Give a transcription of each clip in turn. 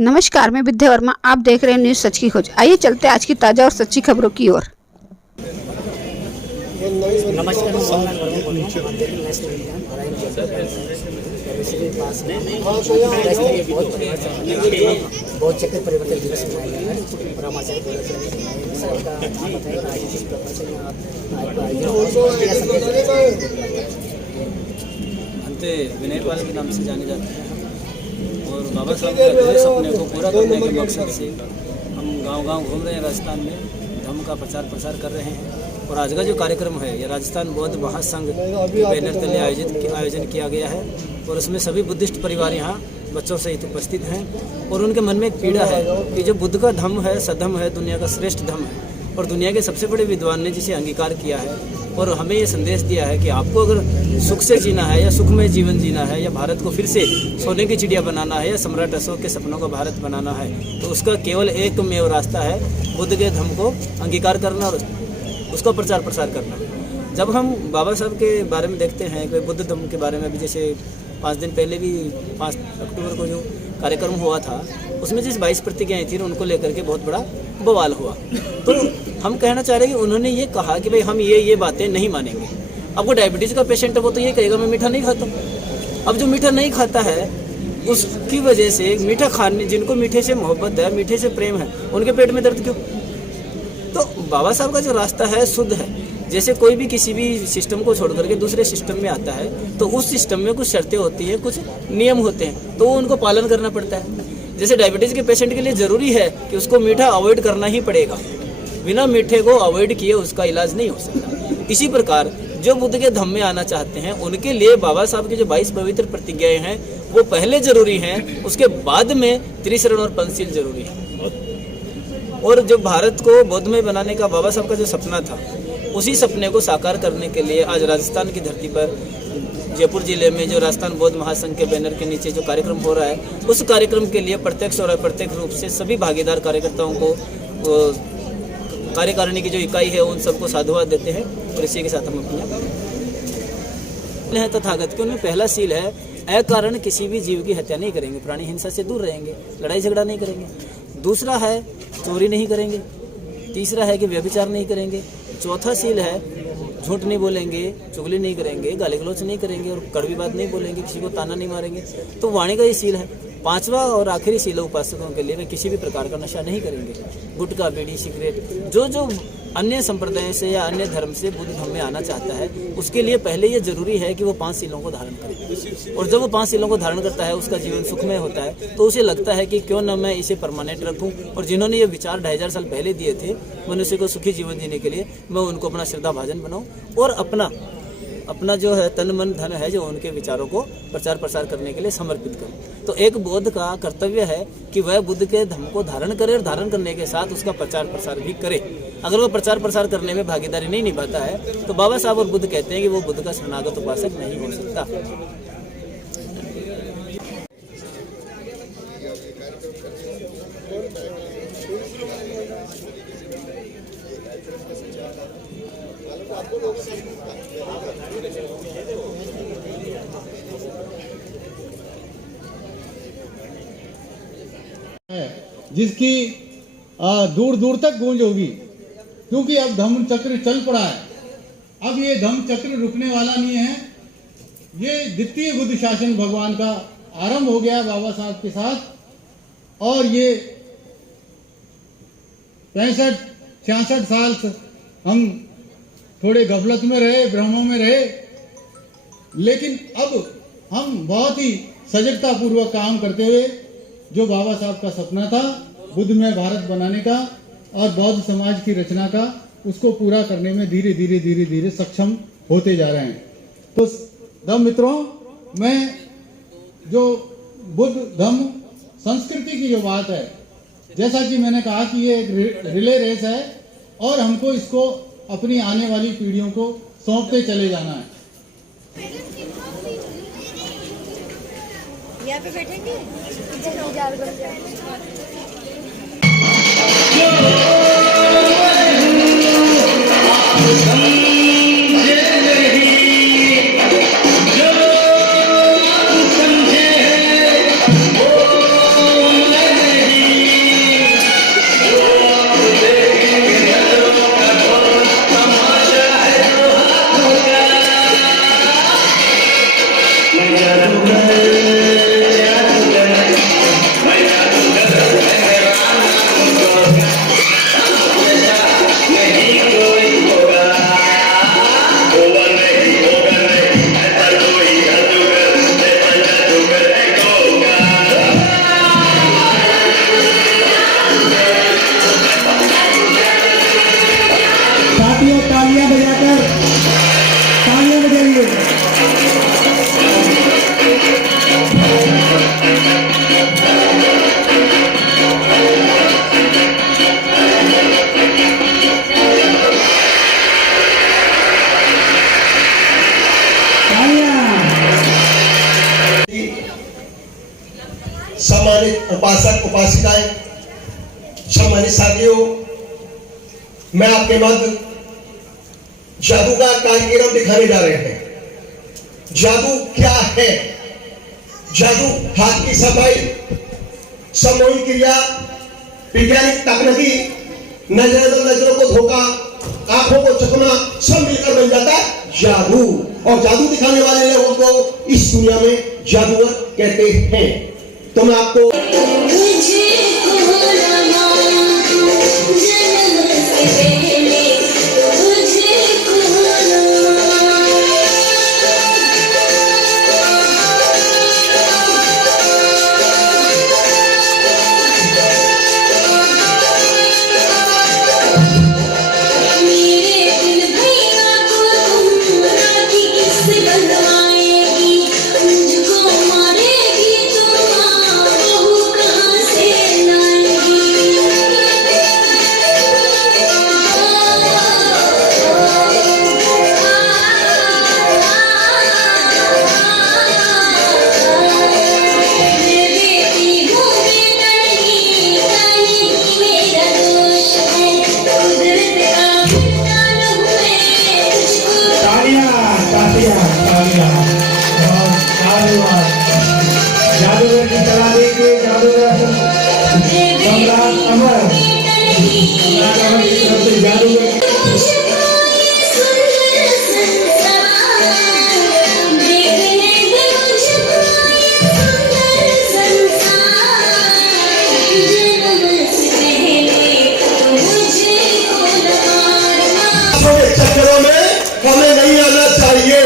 नमस्कार, मैं विद्या वर्मा। आप देख रहे हैं न्यूज़ सच की खोज। आइए चलते हैं आज की ताज़ा और सच्ची खबरों की ओर। नमस्कार, मैं मोहनलाल वर्मा बोल रहा हूँ। मंदिर नेशनल उद्यान नारायण के पास में बहुत चक्र परिवर्तन दिवस मनाया गया है और हमारे सर का नाम बताया राजनीतिक प्रपंच में अंते विनय पाल के नाम से जाने जाते हैं और बाबा साहब के सपने को पूरा करने के मकसद से हम गांव-गांव घूम रहे हैं। राजस्थान में धम्म का प्रचार प्रसार कर रहे हैं और आज का जो कार्यक्रम है ये राजस्थान बौद्ध महासंघ के बैनर तले आयोजन किया गया है और उसमें सभी बुद्धिस्ट परिवार यहाँ बच्चों सहित उपस्थित हैं और उनके मन में एक पीड़ा है कि जो बुद्ध का धम्म है, सधम्म है, दुनिया का श्रेष्ठ धम्म है और दुनिया के सबसे बड़े विद्वान ने जिसे अंगीकार किया है और हमें ये संदेश दिया है कि आपको अगर सुख से जीना है या सुखमय जीवन जीना है या भारत को फिर से सोने की चिड़िया बनाना है या सम्राट अशोक के सपनों का भारत बनाना है तो उसका केवल एकमेव रास्ता है बुद्ध के धम्म को अंगीकार करना और उसका प्रचार प्रसार करना। जब हम बाबा साहब के बारे में देखते हैं कि बुद्ध धम्म के बारे में अभी जैसे 5 दिन पहले भी 5 अक्टूबर को जो कार्यक्रम हुआ था उसमें जिस 22 प्रतिज्ञाएँ थी उनको लेकर के बहुत बड़ा बवाल हुआ। तो हम कहना चाह रहे हैं कि उन्होंने ये कहा कि भाई हम ये बातें नहीं मानेंगे। अब वो डायबिटीज़ का पेशेंट है वो तो ये कहेगा मैं मीठा नहीं खाता। अब जो मीठा नहीं खाता है उसकी वजह से मीठा खाने जिनको मीठे से मोहब्बत है, मीठे से प्रेम है, उनके पेट में दर्द क्यों? तो बाबा साहब का जो रास्ता है शुद्ध है। जैसे कोई भी किसी भी सिस्टम को छोड़ करके दूसरे सिस्टम में आता है तो उस सिस्टम में कुछ शर्तें होती हैं, कुछ नियम होते हैं तो वो उनको पालन करना पड़ता है। जैसे डायबिटीज़ के पेशेंट के लिए ज़रूरी है कि उसको मीठा अवॉइड करना ही पड़ेगा, बिना मीठे को अवॉइड किए उसका इलाज नहीं हो सकता। इसी प्रकार जो बुद्ध के धम्म में आना चाहते हैं उनके लिए बाबा साहब की जो 22 पवित्र प्रतिज्ञाएं हैं वो पहले जरूरी हैं, उसके बाद में त्रिशरण और पंचशील जरूरी है। और जो भारत को बौद्धमय बनाने का बाबा साहब का जो सपना था उसी सपने को साकार करने के लिए आज राजस्थान की धरती पर जयपुर जिले में जो राजस्थान बौद्ध महासंघ के बैनर के नीचे जो कार्यक्रम हो रहा है उस कार्यक्रम के लिए प्रत्यक्ष और अप्रत्यक्ष रूप से सभी भागीदार कार्यकर्ताओं को कार्यकारिणी की जो इकाई है उन सबको साधुवाद देते हैं और इसी के साथ हम अपने तथागत के उनमें पहला सील है अकारण किसी भी जीव की हत्या नहीं करेंगे, प्राणी हिंसा से दूर रहेंगे, लड़ाई झगड़ा नहीं करेंगे। दूसरा है चोरी नहीं करेंगे। तीसरा है कि व्यभिचार नहीं करेंगे। चौथा सील है झूठ नहीं बोलेंगे, चुगली नहीं करेंगे, गाली गलौच नहीं करेंगे और कड़वी बात नहीं बोलेंगे, किसी को ताना नहीं मारेंगे। तो वाणी का ये सील है। 5वां और आखिरी सील उपासकों के लिए वे किसी भी प्रकार का नशा नहीं करेंगे। गुटखा, बीड़ी, सिगरेट जो अन्य संप्रदाय से या अन्य धर्म से बुद्ध धर्म में आना चाहता है उसके लिए पहले ये जरूरी है कि वो 5 सीलों को धारण करे और जब वो 5 सीलों को धारण करता है उसका जीवन सुखमय होता है तो उसे लगता है कि क्यों न मैं इसे परमानेंट रखूं और जिन्होंने ये विचार 2500 साल पहले दिए थे मनुष्य को सुखी जीवन जीने के लिए मैं उनको अपना श्रद्धाभाजन बनाऊं और अपना जो है तन मन धन है जो उनके विचारों को प्रचार प्रसार करने के लिए समर्पित करूं। तो एक बौद्ध का कर्तव्य है कि वह बुद्ध के धम्म को धारण करे और धारण करने के साथ उसका प्रचार प्रसार भी करे। अगर वो प्रचार प्रसार करने में भागीदारी नहीं निभाता है तो बाबा साहब और बुद्ध कहते हैं कि वो बुद्ध का शरणागत उपासक नहीं हो सकता। जिसकी दूर दूर तक गूंज होगी क्योंकि अब धम्म चक्र चल पड़ा है। अब ये धम्म चक्र रुकने वाला नहीं है। ये द्वितीय बुद्ध शासन भगवान का आरंभ हो गया बाबा साहब के साथ और ये 65-66 साल हम थोड़े गफलत में रहे, भ्रमों में रहे, लेकिन अब हम बहुत ही सजगता पूर्वक काम करते हुए जो बाबा साहब का सपना था बुद्ध में भारत बनाने का और बौद्ध समाज की रचना का उसको पूरा करने में धीरे धीरे सक्षम होते जा रहे हैं। तो धम्म मित्रों, मैं जो बुद्ध धम्म संस्कृति की जो बात है, जैसा कि मैंने कहा कि ये एक रिले रेस है और हमको इसको अपनी आने वाली पीढ़ियों को सौंपते चले जाना है। यहाँ पे बैठेंगे। सम्मानित उपासक उपासिकाएं, सम्मानित साथियों, मैं आपके मध्य जादू का कार्यक्रम दिखाने जा रहे हैं। जादू क्या है? जादू हाथ की सफाई, सामूहिक क्रिया, वैज्ञानिक तकनीकी, नजरों को धोखा, आंखों को चकना, सब मिलकर बन जाता है जादू। और जादू दिखाने वाले लोगों को इस दुनिया में जादूगर कहते हैं। तो मैं आपको जादूगर की सलाह देंगे। जादूगर सम्राट अमर की तरफ से जादूगर चक्करों में हमें नहीं आना चाहिए।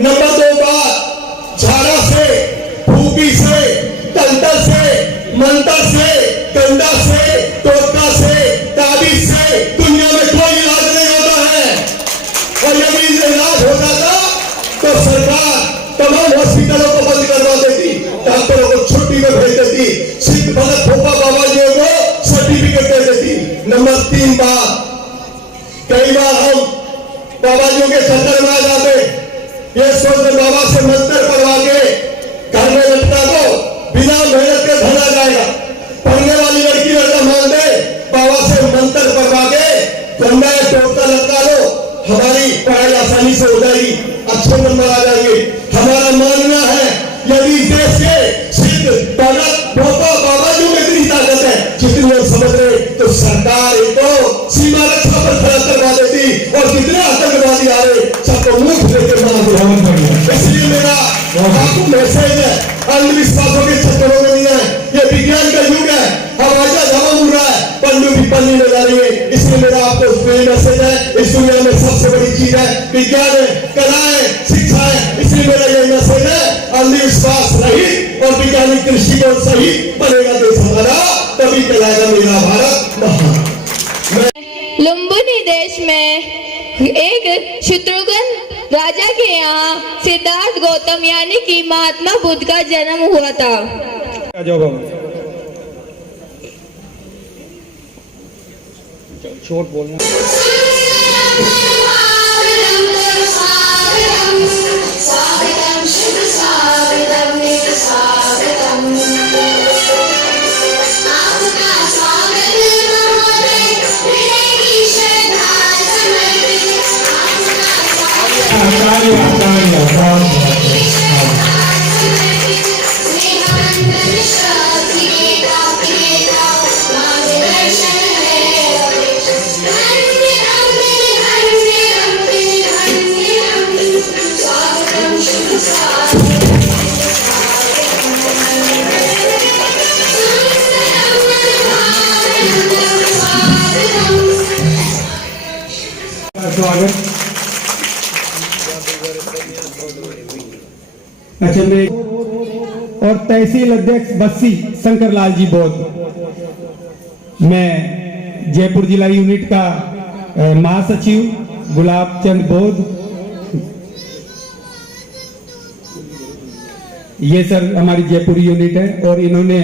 नंबर 2 बात, झाड़ा से, फूकी से, तंत्र से, मंत्र से, कंधा से, टोटका से, ताबीज से दुनिया में कोई इलाज नहीं होता है। और यदि इलाज होता था तो सरकार तमाम हॉस्पिटलों को बंद करवा देती, डॉक्टरों को छुट्टी में भेज देती, सिद्ध भगत भोपा बाबा जी को सर्टिफिकेट दे देती। नंबर 3 बात, कई बार हम बाबा जी के चक्कर में आ जाते, ये सोचते बाबा से मंत्र पढ़वा के घर में लड़का को बिना मेहनत के धन आ जाएगा। पढ़ने वाली लड़की लड़का मान दे, बाबा से मंत्र पढ़वा के गंदा टोटका लटका लो, हमारी पढ़ाई आसानी से हो जाएगी, अच्छे नंबर आ जाएंगे। हमारा मानना है यदि देश के सिद्ध भगत भोपा बाबा जी में इतनी ताकत है जितनी हम समझ रहे, तो सरकार इनको सीमा रक्षा पर खड़ा करवा देती और जितने आतंकवादी आ रहे सबको मुंह लेकर मार दिया। इसलिए मेरा आपको मैसेज है, अंधविश्वासों के चक्करों में नहीं है, ये विज्ञान का युग है। हवाई जहाज हवा उड़ रहा है, पन्नू भी पन्नी में जा रही है। इसलिए मेरा आपको मैसेज है, इस दुनिया में सबसे बड़ी चीज है विज्ञान है, कला है, शिक्षा है। इसलिए मेरा ये मैसेज है, अंधविश्वास रहित और वैज्ञानिक दृष्टिकोण सहित बनेगा देश हमारा, तभी कहलाएगा मेरा भारत महान। लुम्बिनी देश में एक शत्रुघ्न राजा के यहाँ सिद्धार्थ गौतम यानी कि महात्मा बुद्ध का जन्म हुआ था। छोट बोलना। स्वागत। अच्छा, मैं और तहसील अध्यक्ष बस्सी शंकर लाल जी बौद्ध, मैं जयपुर जिला यूनिट का महासचिव गुलाब चंद बौद्ध, ये सर हमारी जयपुर यूनिट है और इन्होंने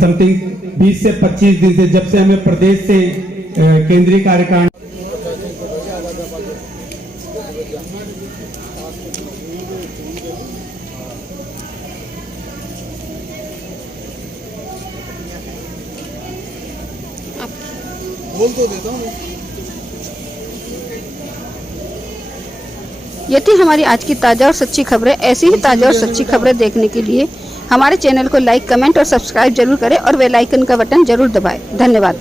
समथिंग 20 से 25 दिन से, जब से हमें प्रदेश से केंद्रीय कार्यकारिणी बोल तो देता हूँ। ये थी हमारी आज की ताज़ा और सच्ची खबरें। ऐसी ही ताज़ा और सच्ची खबरें देखने के लिए हमारे चैनल को लाइक, कमेंट और सब्सक्राइब जरूर करें और बेल आइकन का बटन जरूर दबाएं। धन्यवाद।